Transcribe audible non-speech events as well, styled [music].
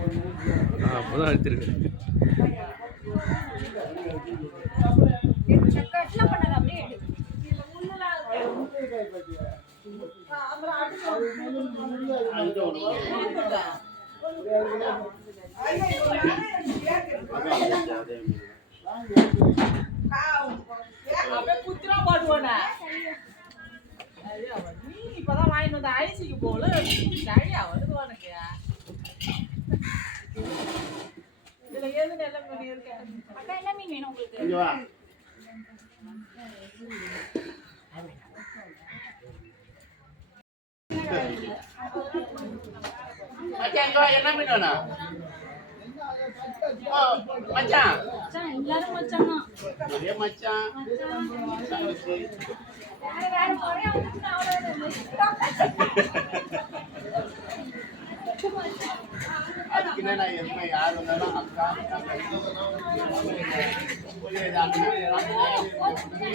அப்போதான் அழுத்திருக்கு பாடுவான நீ இப்பதான் வாங்கிட்டு வந்த ஐசிக்கு போல மச்சான் மச்சான் மச்சான் மச்சான் அக்கா [laughs]